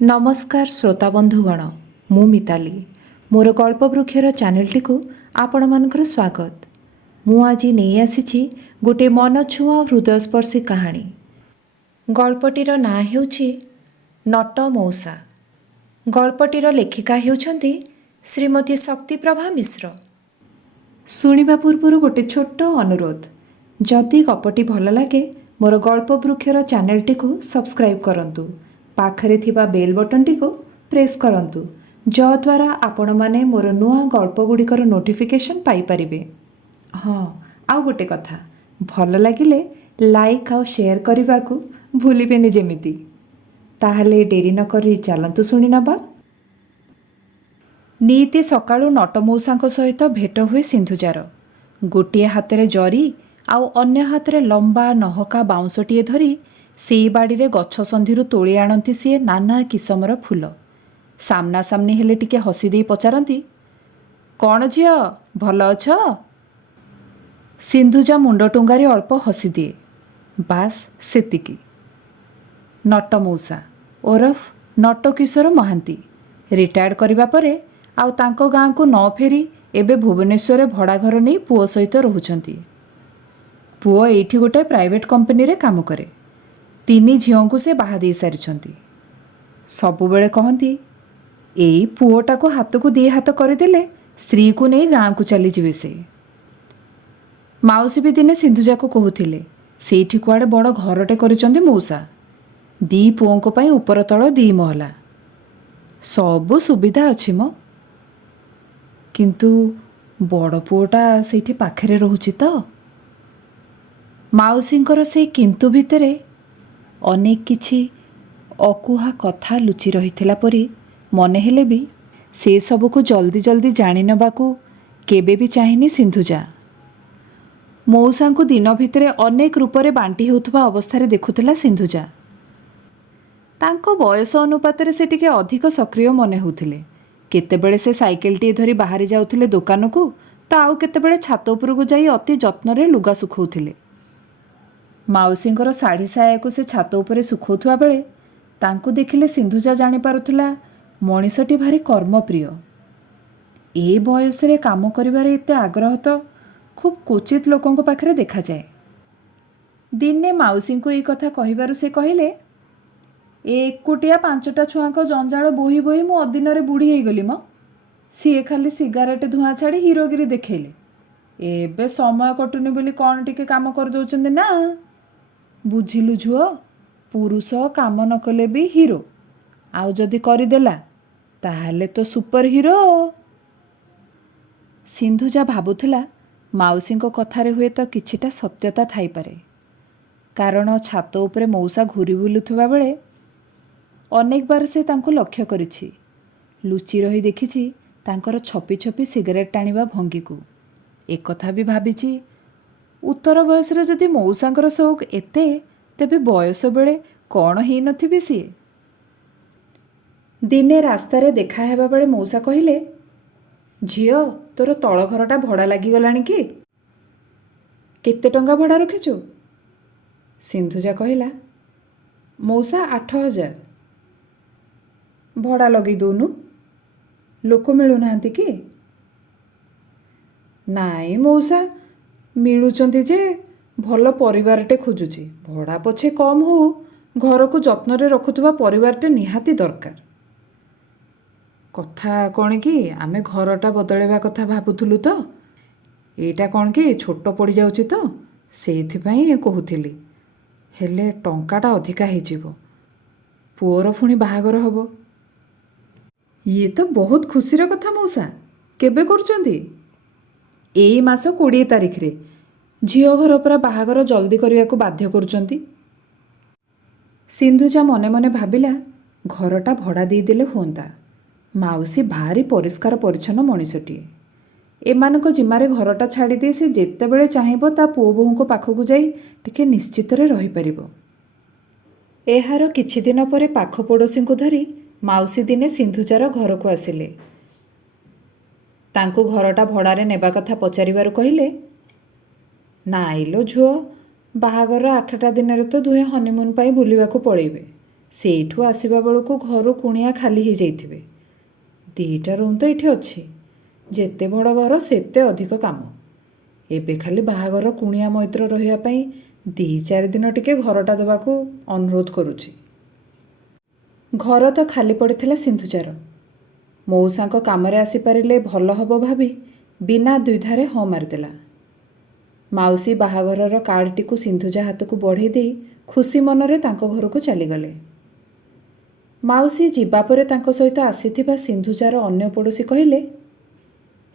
नमस्कार श्रोता बंधुगण मु मिताली मोर गल्पवृक्षर चैनल को आपण मानकर स्वागत। मु आज नहीं आसी गोटे मन छुआ हृदयस्पर्शी कहानी। गल्पटीर ना हेउछि नट मौसा। गल्पटीर लेखिका हेउछन्ति श्रीमती शक्तिप्रभा मिश्र। शुणिबा पूर्व गोटे छोट अनुरोध, जदि गपटी भल लगे मोर गल्पवृक्षर चैनल को सब्सक्राइब करंतु, पाखरे थिबा बेल बटन को प्रेस करंतु, जद्वारा आपण माने मोर नुआ गल्पगुड़िकर नोटिफिकेशन पाई परिबे। हाँ, आउ गोटे कथा, भल लागिले लाइक आउ शेयर करने को भूलिबेनि जेमिति। ताहले डेरी न करी चलंतु शुणी नबा। नीति सकाळु नटमौसाଙ୍କ सहित भेट हुए सिंधुजार। गोटे हाथ जरी आउ अन्य हाथ लंबा नहका बाउंसटीए धरी सेई बाड़ी गछ संधिरू तोली आणती सीए नाना किसमर फूल। सामना सामनी हेले टिके हसी दे पचारती, कौन झियो भल अछ? सिंधुजा मुंड टुंगारी अल्प हसी दिए, बास सेतिकी। नटमौसा ओरफ नटकिशोर महांती रिटायर्ड करिबा परे आउ तांको गाँ को न फेरी एबे भुवनेश्वर भड़ा घर नहीं पुओ सहित रहुचंती। पुओ एठी गोटे प्राइवेट कंपनी रे काम करे। 3 झीओं को से बाहा दे सारिछंती। सबुबेले कहती, एई पुओटा को हाथ को 2 हाथ करदेले स्त्री को नहीं गाँ को चली जीवे से। माउसी भी दिने सिंधुजा को कहूथिले, सेठी कुआडे बड़ घरटे करिचंती मौसा। 2 पुओं को पई ऊपर तळ 2 महला, सबु सुविधा अछि मो। किंतु बड़ पुओटा सेठी पाखरे रहुछि तो। माउसींकर से किंतु भितरे अनेक किछि अकुहा कथा लुचि रहिथिला परी मने हेले भी से सबु को जल्दी जल्दी जानि नबाकू केबे भी चाहिनी सिंधुजा। मौसा को दिन भितरे अनेक रूपरे बांटी होउथबा अवस्था देखुथिला सिंधुजा। तांको बयस अनुपात से टिके अधिक सक्रिय मने होउथिले। केतेबेले से साइकेल टी धरी बाहरी जाउथिले दुकान को, तो आउ केतेबेले छात उपरକୁ जाई अति जत्न रे लुगा सुखौथिले। माउसींकर साड़ी साया को से छात उपरे सुखौथुआ बेले तांको देखिले सिंधुजा जानि पारुथिला मनीषटी भारी कर्मप्रिय। ए बयस रे काम करिबारे एते आग्रह तो खूब क्वचित लोकंक पाखरे देखा जाए। दिने माउसी को ये कथा कहिबारु से कहिले, एकुटिया 5टा छुआंक जंजाल बोही बोही मु अदिन रे बुढ़ी हो गली मो। सीए खाली सिगारेट धुआं छाड़ी हीरोगिरी देखेले। एबे समय कटुनी बोली कौन टिके काम कर दउचंदी ना। बुझिलु झुओ, पुरुष काम न कले भी हीरो, आउ जदि करिदेला ताहले तो सुपर हीरो। सिंधुजा भाबुथिला माउसी को कथारे हुए तो किछिटा सत्यता थाई पारे। कारण छात उपरे मौसा घूरी बुलुथुबा बेले अनेक बार से तांको लक्ष्य करिछि। लुचि रही देखिछि तांकर छपी छपी सिगरेट टाणिबा भंगी को। एक कथा भी भाबिछि, उत्तर बयस रे जदि मौसांकर शौक एते, तेबे बयस बेले कौन ही नथिबे सीए। दिने रास्ता रे देखा हेबा बेले मौसा कहिले, झियो तोर तळ घरटा भड़ा लागी गलानी कि? केते टंका भड़ा रखिछु? सिंधुजा कहिला, मौसा 8000। भड़ा लगी दउनु, लोक मिलु नाहंती कि? नाई मौसा, मिलुचंती जे भल परिवारटे खोजुची। भड़ा पछे कम हो, घर को जत्न रे रखुथुबा परिवारटे निहाती दरकार। कथा कौन कि आमे घरटा बदलेबा कथा भाबुथुलु तो। एटा कौन कि छोट पड़ी जाउची तो सेइथिपई कहूथिली। हेले टंकाटा अधिका हेजिबो, पुओर फुणी बाहागर हबो। ये तो बहुत खुशीर कथा मौसा, केबे करचंदी? एई मास 20 तारिख रे झियो घर परा बाहागर जल्दी करने को बाध्य करुचंती। सिंधुजा मने मने भाबिला घरटा भड़ा देदेले हुंता। माउसी भारी परिष्कार परिच्छन्न मनीषटीए। एमानक जिम्मारे घरटा छाड़ी दे से जेतेबेले चाहिबो ता पुओ बोहूको पाखकु जाई टिके निश्चित रे रही परिबो। एहार किछि दिन परे पाख पड़ोसी को धरी माउसी दिने सिंधुजार घर को आसिले। तांको घरटा भड़ारे नेबा कथा पचारिबारु कहिले, नाइलो झुओ, बाहागर 8टा दिन रे तो दुहे हनीमून पाई बुलिबा को पळेइबे। ସେଇଠୁ ଆସିବା ବେଳକୁ ଘରୁ କୁଣିଆ ଖାଲି ହେଇଯାଇଥିବେ। 2ଟା ରୁମ୍ ତ ଏଇଠି ଅଛି। ଯେତେ ବଡ଼ ଘର ସେତେ ଅଧିକ କାମ। ଏବେ ଖାଲି ବାହାଘର କୁଣିଆ ମୈତ୍ର ରହିବା ପାଇଁ 2-4 ଦିନ ଟିକେ ଘରଟା ଦେବାକୁ ଅନୁରୋଧ କରୁଛି। ଘର ତ ଖାଲି ପଡ଼ିଥିଲା ସିନ୍ଧୁଜାର। ମଉସାଙ୍କ କାମରେ ଆସିପାରିଲେ ଭଲ ହେବ ଭାବି ବିନା ଦ୍ୱିଧାରେ ହଁ ମାରିଦେଲା। ମାଉସୀ ବାହାଘରର କାର୍ଡ଼ଟିକୁ ସିନ୍ଧୁଜା ହାତକୁ ବଢ଼େଇ ଦେଇ ଖୁସି ମନରେ ତାଙ୍କ ଘରକୁ ଚାଲିଗଲେ। ମାଉସୀ ଯିବା ପରେ ତାଙ୍କ ସହିତ ଆସିଥିବା ସିନ୍ଧୁଜାର ଅନ୍ୟ ପଡ଼ୋଶୀ କହିଲେ,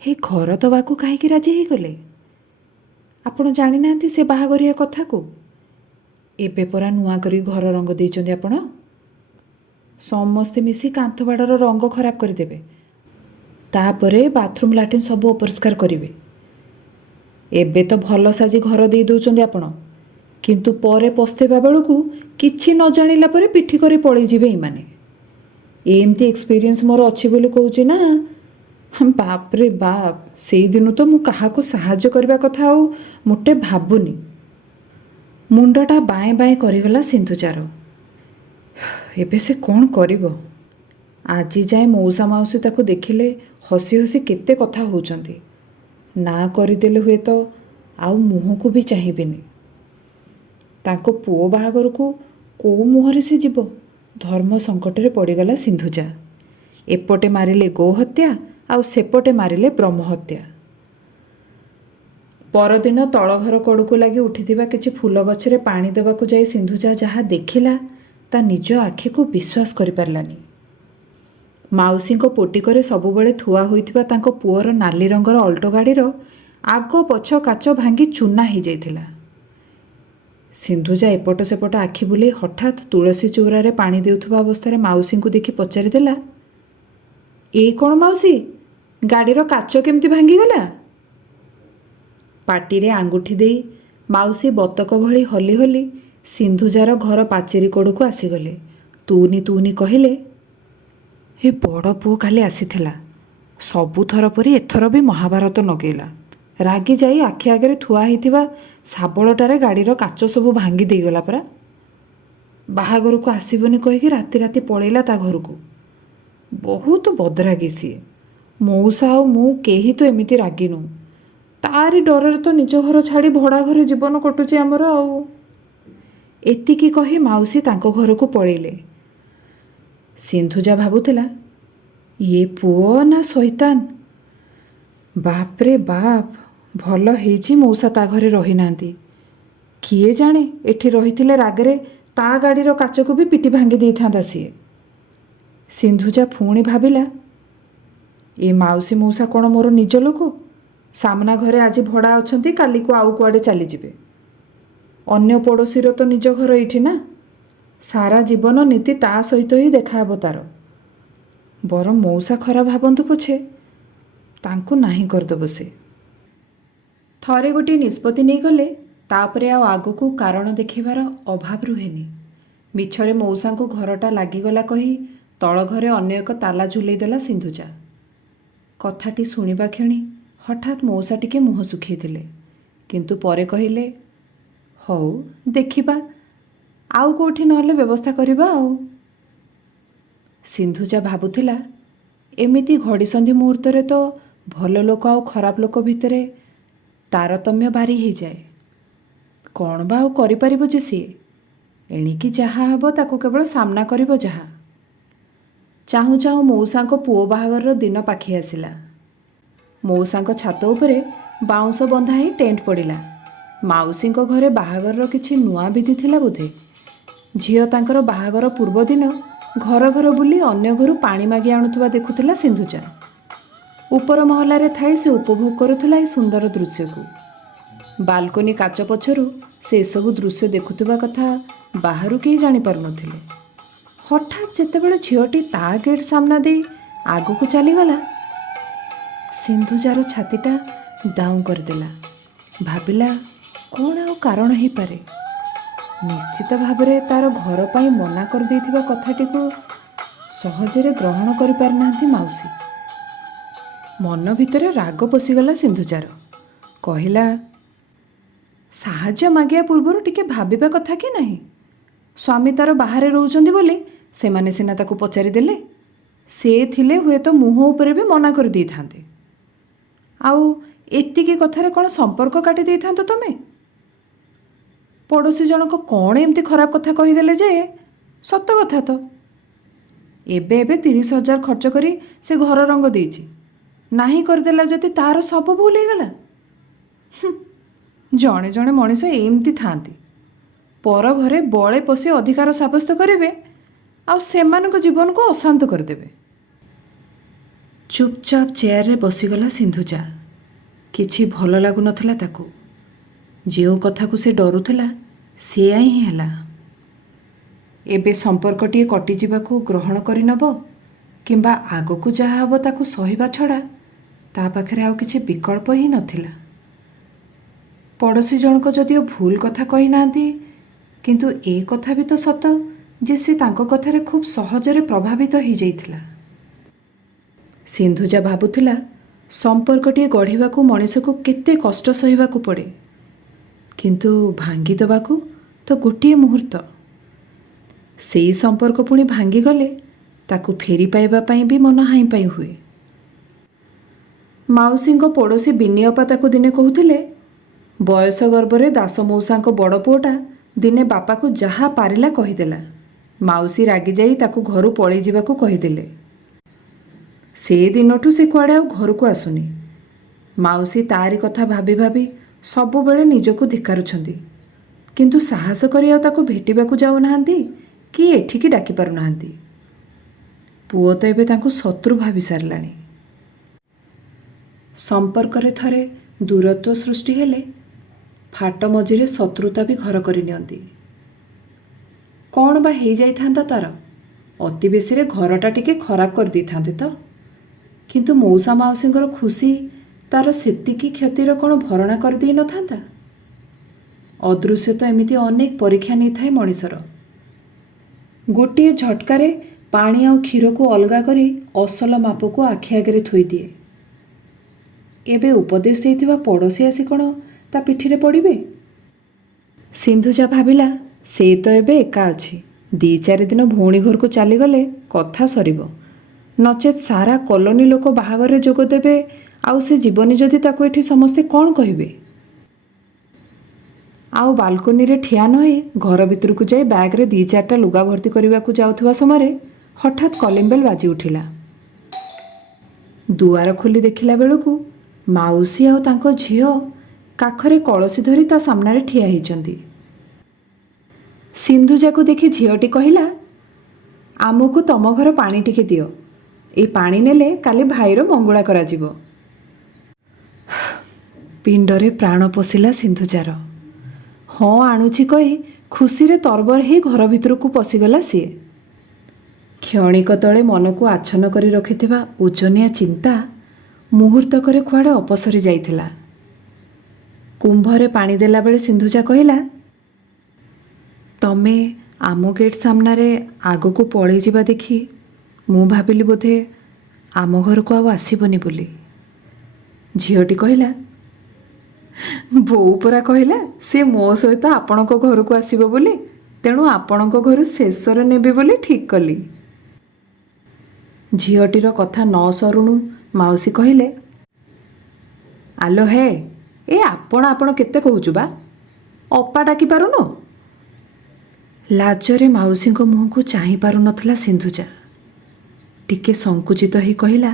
ହେ ଘର ଦେବାକୁ କାହିଁକି ରାଜି ହେଇଗଲେ? ଆପଣ ଜାଣିନାହାନ୍ତି ସେ ବାହାଘରିଆ କଥାକୁ? ଏବେ ପରା ନୂଆ କରି ଘର ରଙ୍ଗ ଦେଇଛନ୍ତି ଆପଣ। ସମସ୍ତେ ମିଶି କାନ୍ଥ ବାଡ଼ର ରଙ୍ଗ ଖରାପ କରିଦେବେ। ତାପରେ ବାଥରୁମ୍ ଲାଟ୍ରିନ୍ ସବୁ ଅପରିଷ୍କାର କରିବେ। ଏବେ ତ ଭଲ ସାଜି ଘର ଦେଇ ଦେଉଛନ୍ତି ଆପଣ, କିନ୍ତୁ ପରେ ପସ୍ତେଇବା ବେଳକୁ କିଛି ନ ଜାଣିଲା ପରେ ପିଠି କରି ପଳେଇଯିବେ ଏମାନେ। ଏମିତି ଏକ୍ସପିରିଏନ୍ସ ମୋର ଅଛି ବୋଲି କହୁଛି ନା। ବାପରେ ବାପ, ସେଇଦିନୁ ତ ମୁଁ କାହାକୁ ସାହାଯ୍ୟ କରିବା କଥା ଆଉ ମୋଟେ ଭାବୁନି। ମୁଣ୍ଡଟା ବାଏଁ ବାଏଁ କରିଗଲା ସିନ୍ଧୁଜାର। ଏବେ ସେ କ'ଣ କରିବ? ଆଜି ଯାଏଁ ମଉସା ମାଉସୀ ତାକୁ ଦେଖିଲେ ହସି ହସି କେତେ କଥା ହେଉଛନ୍ତି। ନା କରିଦେଲେ ହୁଏତ ଆଉ ମୁହଁକୁ ବି ଚାହିଁବେନି। ତାଙ୍କ ପୁଅ ବାହାଘରକୁ କେଉଁ ମୁହଁରେ ସେ ଯିବ? ଧର୍ମ ସଙ୍କଟରେ ପଡ଼ିଗଲା ସିନ୍ଧୁଜା। ଏପଟେ ମାରିଲେ ଗୋହତ୍ୟା ଆଉ ସେପଟେ ମାରିଲେ ବ୍ରହ୍ମହତ୍ୟା। ପରଦିନ ତଳଘର କଡ଼କୁ ଲାଗି ଉଠିଥିବା କିଛି ଫୁଲ ଗଛରେ ପାଣି ଦେବାକୁ ଯାଇ ସିନ୍ଧୁଜା ଯାହା ଦେଖିଲା ତା ନିଜ ଆଖିକୁ ବିଶ୍ୱାସ କରିପାରିଲାନି। ମାଉସୀଙ୍କ ପୋଟିକରେ ସବୁବେଳେ ଥୁଆ ହୋଇଥିବା ତାଙ୍କ ପୁଅର ନାଲି ରଙ୍ଗର ଅଲ୍ଟୋ ଗାଡ଼ିର ଆଗ ପଛ କାଚ ଭାଙ୍ଗି ଚୂନା ହେଇଯାଇଥିଲା। ସିନ୍ଧୁଜା ଏପଟ ସେପଟ ଆଖି ବୁଲେଇ ହଠାତ୍ ତୁଳସୀ ଚଉରାରେ ପାଣି ଦେଉଥିବା ଅବସ୍ଥାରେ ମାଉସୀଙ୍କୁ ଦେଖି ପଚାରିଦେଲା, ଏଇ କ'ଣ ମାଉସୀ, ଗାଡ଼ିର କାଚ କେମିତି ଭାଙ୍ଗିଗଲା? ପାଟିରେ ଆଙ୍ଗୁଠି ଦେଇ ମାଉସୀ ବତକ ଭଳି ହଲି ହଲି ସିନ୍ଧୁଜାର ଘର ପାଚେରୀ କଡ଼କୁ ଆସିଗଲେ। ତୁନି ତୁନି କହିଲେ, ଏ ବଡ଼ ପୁଅ କାଲି ଆସିଥିଲା। ସବୁଥର ପରି ଏଥର ବି ମହାଭାରତ ଲଗେଇଲା। ରାଗି ଯାଇ ଆଖି ଆଗରେ ଥୁଆ ହେଇଥିବା ଶାବଳଟାରେ ଗାଡ଼ିର କାଚ ସବୁ ଭାଙ୍ଗି ଦେଇଗଲା ପରା। ବାହାଘରକୁ ଆସିବନି କହିକି ରାତି ରାତି ପଳେଇଲା ତା ଘରକୁ। ବହୁତ ବଦରାଗି ସିଏ। ମଉସା ଆଉ ମୁଁ କେହି ତ ଏମିତି ରାଗିନୁ। ତାରି ଡରରେ ତ ନିଜ ଘର ଛାଡ଼ି ଭଡ଼ା ଘରେ ଜୀବନ କଟୁଛି ଆମର ଆଉ। ଏତିକି କହି ମାଉସୀ ତାଙ୍କ ଘରକୁ ପଳେଇଲେ। ସିନ୍ଧୁଜା ଭାବୁଥିଲା, ଇଏ ପୁଅ ନା ଶୈତାନ। ବାପରେ ବାପ, ଭଲ ହେଇଛି ମଉସା ତା ଘରେ ରହିନାହାନ୍ତି। କିଏ ଜାଣେ ଏଠି ରହିଥିଲେ ରାଗରେ ତା ଗାଡ଼ିର କାଚକୁ ବି ପିଟି ଭାଙ୍ଗି ଦେଇଥାନ୍ତା ସିଏ। ସିନ୍ଧୁଜା ପୁଣି ଭାବିଲା, ଏ ମାଉସୀ ମଉସା କ'ଣ ମୋର ନିଜ ଲୋକ? ସାମ୍ନା ଘରେ ଆଜି ଭଡ଼ା ଅଛନ୍ତି, କାଲିକୁ ଆଉ କୁଆଡ଼େ ଚାଲିଯିବେ। ଅନ୍ୟ ପଡ଼ୋଶୀର ତ ନିଜ ଘର ଏଇଠି ନା। ସାରା ଜୀବନ ନୀତି ତା ସହିତ ହିଁ ଦେଖାହେବ ତାର। ବରଂ ମଉସା ଖରାପ ଭାବନ୍ତୁ ପଛେ, ତାଙ୍କୁ ନାହିଁ କରିଦେବ ସେ। ଥରେ ଗୋଟିଏ ନିଷ୍ପତ୍ତି ନେଇଗଲେ ତାପରେ ଆଉ ଆଗକୁ କାରଣ ଦେଖିବାର ଅଭାବ ରୁହେନି। ମିଛରେ ମଉସାଙ୍କୁ ଘରଟା ଲାଗିଗଲା କହି ତଳ ଘରେ ଅନ୍ୟ ଏକ ତାଲା ଝୁଲେଇ ଦେଲା ସିନ୍ଧୁଜା। କଥାଟି ଶୁଣିବା କ୍ଷଣି ହଠାତ୍ ମଉସା ଟିକେ ମୁହଁ ଶୁଖେଇଥିଲେ, କିନ୍ତୁ ପରେ କହିଲେ, ହଉ ଦେଖିବା, ଆଉ କେଉଁଠି ନହେଲେ ବ୍ୟବସ୍ଥା କରିବା ଆଉ। ସିନ୍ଧୁଜା ଭାବୁଥିଲା, ଏମିତି ଘଡ଼ିସନ୍ଧି ମୁହୂର୍ତ୍ତରେ ତ ଭଲ ଲୋକ ଆଉ ଖରାପ ଲୋକ ଭିତରେ ତାରତମ୍ୟ ବାରି ହେଇଯାଏ। କ'ଣ ବା ଆଉ କରିପାରିବ ଯେ ସିଏ? ଏଣିକି ଯାହା ହେବ ତାକୁ କେବଳ ସାମ୍ନା କରିବ ଯାହା। ଚାହୁଁ ଚାହୁଁ ମଉସାଙ୍କ ପୁଅ ବାହାଘରର ଦିନ ପାଖେଇ ଆସିଲା। ମଉସାଙ୍କ ଛାତ ଉପରେ ବାଉଁଶ ବନ୍ଧା ହେଇ ଟେଣ୍ଟ ପଡ଼ିଲା। ମାଉସୀଙ୍କ ଘରେ ବାହାଘରର କିଛି ନୂଆ ବିଧି ଥିଲା ବୋଧେ। ଝିଅ ତାଙ୍କର ବାହାଘର ପୂର୍ବଦିନ ଘର ଘର ବୁଲି ଅନ୍ୟ ଘରୁ ପାଣି ମାଗି ଆଣୁଥିବା ଦେଖୁଥିଲା ସିନ୍ଧୁଜା। ଉପର ମହଲାରେ ଥାଇ ସେ ଉପଭୋଗ କରୁଥିଲା ଏହି ସୁନ୍ଦର ଦୃଶ୍ୟକୁ। ବାଲକୋନି କାଚ ପଛରୁ ସେ ଏସବୁ ଦୃଶ୍ୟ ଦେଖୁଥିବା କଥା ବାହାରୁ କେହି ଜାଣିପାରୁନଥିଲେ। ହଠାତ୍ ଯେତେବେଳେ ଝିଅଟି ତା ଗେଟ୍ ସାମ୍ନା ଦେଇ ଆଗକୁ ଚାଲିଗଲା, ସିନ୍ଧୁଜାର ଛାତିଟା ଦାଉଁ କରିଦେଲା। ଭାବିଲା, କ'ଣ ଆଉ କାରଣ ହେଇପାରେ? ନିଶ୍ଚିତ ଭାବରେ ତାର ଘର ପାଇଁ ମନା କରିଦେଇଥିବା କଥାଟିକୁ ସହଜରେ ଗ୍ରହଣ କରିପାରିନାହାନ୍ତି ମାଉସୀ। ମନ ଭିତରେ ରାଗ ପଶିଗଲା ସିନ୍ଧୁଜାର। କହିଲା, ସାହାଯ୍ୟ ମାଗିବା ପୂର୍ବରୁ ଟିକେ ଭାବିବା କଥା କି ନାହିଁ? ସ୍ୱାମୀ ତା'ର ବାହାରେ ରହୁଛନ୍ତି ବୋଲି ସେମାନେ ସିନା ତାକୁ ପଚାରିଦେଲେ। ସେ ଥିଲେ ହୁଏତ ମୁହଁ ଉପରେ ବି ମନା କରିଦେଇଥାନ୍ତେ। ଆଉ ଏତିକି କଥାରେ କ'ଣ ସମ୍ପର୍କ କାଟି ଦେଇଥାନ୍ତ ତମେ? ପଡ଼ୋଶୀ ଜଣକ କ'ଣ ଏମିତି ଖରାପ କଥା କହିଦେଲେ ଯେ? ସତ କଥା ତ। ଏବେ 30,000 ଖର୍ଚ୍ଚ କରି ସେ ଘର ରଙ୍ଗ ଦେଇଛି। ନାହିଁ କରିଦେଲା ଯଦି ତା'ର ସବୁ ଭୁଲ ହେଇଗଲା। ଜଣେ ଜଣେ ମଣିଷ ଏମିତି ଥାଆନ୍ତି। ପର ଘରେ ବଳେ ପଶି ଅଧିକାର ସାବ୍ୟସ୍ତ କରିବେ ଆଉ ସେମାନଙ୍କ ଜୀବନକୁ ଅଶାନ୍ତ କରିଦେବେ। ଚୁପଚାପ ଚେୟାରରେ ବସିଗଲା ସିନ୍ଧୁଜା। କିଛି ଭଲ ଲାଗୁନଥିଲା ତାକୁ। ଯେଉଁ କଥାକୁ ସେ ଡରୁଥିଲା ସେୟା ହିଁ ହେଲା। ଏବେ ସମ୍ପର୍କଟିଏ କଟିଯିବାକୁ ଗ୍ରହଣ କରିନେବ କିମ୍ବା ଆଗକୁ ଯାହା ହେବ ତାକୁ ସହିବା ଛଡ଼ା ତା ପାଖରେ ଆଉ କିଛି ବିକଳ୍ପ ହିଁ ନଥିଲା। ପଡ଼ୋଶୀ ଜଣକ ଯଦିଓ ଭୁଲ କଥା କହିନାହାନ୍ତି, କିନ୍ତୁ ଏ କଥା ବି ତ ସତ ଯେ ସେ ତାଙ୍କ କଥାରେ ଖୁବ୍ ସହଜରେ ପ୍ରଭାବିତ ହୋଇଯାଇଥିଲା। ସିନ୍ଧୁଜା ଭାବୁଥିଲା ସମ୍ପର୍କଟିଏ ଗଢ଼ିବାକୁ ମଣିଷକୁ କେତେ କଷ୍ଟ ସହିବାକୁ ପଡ଼େ, କିନ୍ତୁ ଭାଙ୍ଗିଦେବାକୁ ତ ଗୋଟିଏ ମୁହୂର୍ତ୍ତ। ସେଇ ସମ୍ପର୍କ ପୁଣି ଭାଙ୍ଗିଗଲେ ତାକୁ ଫେରି ପାଇବା ପାଇଁ ବି ମନ ହାଇଁ ପାଇ ହୁଏ। ମାଉସୀଙ୍କ ପଡ଼ୋଶୀ ବିନି ଅପା ତାକୁ ଦିନେ କହୁଥିଲେ, ବୟସ ଗର୍ବରେ ଦାସ ମଉସାଙ୍କ ବଡ଼ ପୁଅଟା ଦିନେ ବାପାକୁ ଯାହା ପାରିଲା କହିଦେଲା। ମାଉସୀ ରାଗିଯାଇ ତାକୁ ଘରୁ ପଳେଇ ଯିବାକୁ କହିଦେଲେ। ସେ ଦିନଠୁ ସେ କୁଆଡ଼େ ଆଉ ଘରକୁ ଆସୁନି। ମାଉସୀ ତାରି କଥା ଭାବି ଭାବି ସବୁବେଳେ ନିଜକୁ ଧିକ୍କାରୁଛନ୍ତି, କିନ୍ତୁ ସାହସ କରି ଆଉ ତାକୁ ଭେଟିବାକୁ ଯାଉନାହାନ୍ତି କି ଏଠିକି ଡାକି ପାରୁନାହାନ୍ତି। ପୁଅ ତ ଏବେ ତାଙ୍କୁ ଶତ୍ରୁ ଭାବି ସାରିଲାଣି। ସମ୍ପର୍କରେ ଥରେ ଦୂରତ୍ୱ ସୃଷ୍ଟି ହେଲେ ଫାଟ ମଝିରେ ଶତ୍ରୁତା ବି ଘର କରିନିଅନ୍ତି। କ'ଣ ବା ହେଇଯାଇଥାନ୍ତା ତା'ର? ଅତି ବେଶୀରେ ଘରଟା ଟିକେ ଖରାପ କରିଦେଇଥାନ୍ତେ ତ। କିନ୍ତୁ ମଉସା ମାଉସୀଙ୍କର ଖୁସି ତା'ର ସେତିକି କ୍ଷତିର କ'ଣ ଭରଣା କରିଦେଇ ନଥାନ୍ତା? ଅଦୃଶ୍ୟ ତ ଏମିତି ଅନେକ ପରୀକ୍ଷା ନେଇଥାଏ ମଣିଷର। ଗୋଟିଏ ଝଟକାରେ ପାଣି ଆଉ କ୍ଷୀରକୁ ଅଲଗା କରି ଅସଲ ମାପକୁ ଆଖି ଆଗରେ ଥୋଇଦିଏ। ଏବେ ଉପଦେଶ ଦେଇଥିବା ପଡ଼ୋଶୀ ଆସି କ'ଣ ତା ପିଠିରେ ପଡ଼ିବେ? ସିନ୍ଧୁଜା ଭାବିଲା ସେ ତ ଏବେ ଏକା ଅଛି। 2-4 ଦିନ ଭଉଣୀ ଘରକୁ ଚାଲିଗଲେ କଥା ସରିବ। ନଚେତ୍ ସାରା କଲୋନୀ ଲୋକ ବାହାଘରରେ ଯୋଗ ଦେବେ, ଆଉ ସେ ଜୀବନୀ ଯଦି ତାକୁ ଏଠି ସମସ୍ତେ କ'ଣ କହିବେ? ଆଉ ବାଲକୋନିରେ ଠିଆ ନ ହୋଇ ଘର ଭିତରକୁ ଯାଇ ବ୍ୟାଗ୍ରେ 2-4ଟା ଲୁଗା ଭର୍ତ୍ତି କରିବାକୁ ଯାଉଥିବା ସମୟରେ ହଠାତ୍ କଲିଂ ବେଲ୍ ବାଜି ଉଠିଲା। ଦୁଆର ଖୋଲି ଦେଖିଲା ବେଳକୁ ମାଉସୀ ଆଉ ତାଙ୍କ ଝିଅ କାଖରେ କଳସୀ ଧରି ତା ସାମ୍ନାରେ ଠିଆ ହେଇଛନ୍ତି। ସିନ୍ଧୁଜାକୁ ଦେଖି ଝିଅଟି କହିଲା, ଆମକୁ ତମ ଘର ପାଣି ଟିକେ ଦିଅ। ଏ ପାଣି ନେଲେ କାଲି ଭାଇର ମଙ୍ଗୁଳା କରାଯିବ। ପିଣ୍ଡରେ ପ୍ରାଣ ପଶିଲା ସିନ୍ଧୁଜାର। ହଁ ଆଣୁଛି କହି ଖୁସିରେ ତରବର ହେଇ ଘର ଭିତରକୁ ପଶିଗଲା ସିଏ। କ୍ଷଣିକ ତଳେ ମନକୁ ଆଚ୍ଛନ୍ନ କରି ରଖିଥିବା ଓଜନିଆ ଚିନ୍ତା ମୁହୂର୍ତ୍ତକରେ କୁଆଡ଼େ ଅପସରି ଯାଇଥିଲା। କୁମ୍ଭରେ ପାଣି ଦେଲାବେଳେ ସିନ୍ଧୁଜା କହିଲା, ତମେ ଆମ ଗେଟ୍ ସାମ୍ନାରେ ଆଗକୁ ପଳେଇ ଯିବା ଦେଖି ମୁଁ ଭାବିଲି ବୋଧେ ଆମ ଘରକୁ ଆଉ ଆସିବନି ବୋଲି। ଝିଅଟି କହିଲା, ବୋଉ ପରା କହିଲା ସେ ମୋ ସହିତ ଆପଣଙ୍କ ଘରକୁ ଆସିବ ବୋଲି, ତେଣୁ ଆପଣଙ୍କ ଘରୁ ଶେଷରେ ନେବି ବୋଲି ଠିକ୍ କଲି। ଝିଅଟିର କଥା ନ ସରୁଣୁ ମାଉସୀ କହିଲେ, ଆଲୋ ହେ, ଏ ଆପଣ କେତେ କହୁଛୁ ବା? ଅପା ଡାକି ପାରୁନୁ? ଲାଜରେ ମାଉସୀଙ୍କ ମୁହଁକୁ ଚାହିଁ ପାରୁନଥିଲା ସିନ୍ଧୁଜା। ଟିକେ ସଂକୁଚିତ ହେଇ କହିଲା,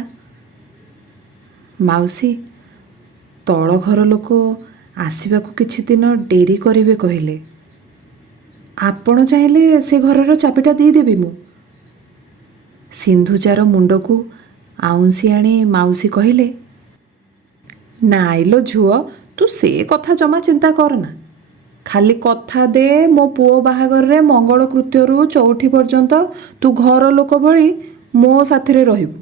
ମାଉସୀ, ତଳ ଘର ଲୋକ ଆସିବାକୁ କିଛି ଦିନ ଡେରି କରିବେ କହିଲେ। ଆପଣ ଚାହିଁଲେ ସେ ଘରର ଚାବିଟା ଦେଇଦେବି ମୁଁ। ସିନ୍ଧୁଜାର ମୁଣ୍ଡକୁ ଆଉଁସି ଆଣି ମାଉସୀ କହିଲେ, ନାଇଲୋ ଝୁଅ, ତୁ ସେ କଥା ଜମା ଚିନ୍ତା କରନା। ଖାଲି କଥା ଦେ ମୋ ପୁଅ ବାହାଘରରେ ମଙ୍ଗଳ କୃତ୍ୟରୁ ଚଉଠି ପର୍ଯ୍ୟନ୍ତ ତୁ ଘର ଲୋକ ଭଳି ମୋ ସାଥିରେ ରହିବୁ।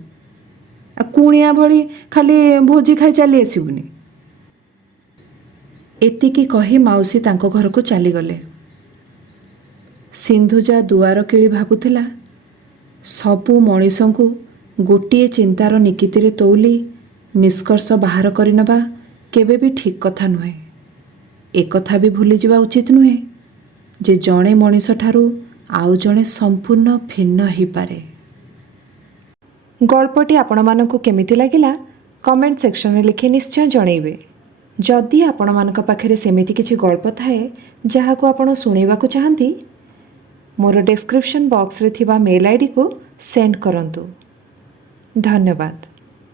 ଆଉ କୁଣିଆ ଭଳି ଖାଲି ଭୋଜି ଖାଇ ଚାଲି ଆସିବୁନି। ଏତିକି କହି ମାଉସୀ ତାଙ୍କ ଘରକୁ ଚାଲିଗଲେ। ସିନ୍ଧୁଜା ଦୁଆର କିଳି ଭାବୁଥିଲା, ସବୁ ମଣିଷଙ୍କୁ ଗୋଟିଏ ଚିନ୍ତାର ନିକିତିରେ ତୋଲି ନିଷ୍କର୍ଷ ବାହାର କରିନେବା କେବେ ବି ଠିକ୍ କଥା ନୁହେଁ। ଏକଥା ବି ଭୁଲିଯିବା ଉଚିତ ନୁହେଁ ଯେ ଜଣେ ମଣିଷଠାରୁ ଆଉ ଜଣେ ସମ୍ପୂର୍ଣ୍ଣ ଭିନ୍ନ ହେଇପାରେ। ଗଳ୍ପଟି ଆପଣମାନଙ୍କୁ କେମିତି ଲାଗିଲା କମେଣ୍ଟ ସେକ୍ସନରେ ଲେଖି ନିଶ୍ଚୟ ଜଣେଇବେ। ଯଦି ଆପଣମାନଙ୍କ ପାଖରେ ସେମିତି କିଛି ଗଳ୍ପ ଥାଏ ଯାହାକୁ ଆପଣ ଶୁଣିବାକୁ ଚାହାନ୍ତି, ମୋର ଡେସ୍କ୍ରିପସନ୍ ବକ୍ସରେ ଥିବା ମେଲ୍ ଆଇଡ଼ିକୁ ସେଣ୍ଡ କରନ୍ତୁ। ଧନ୍ୟବାଦ।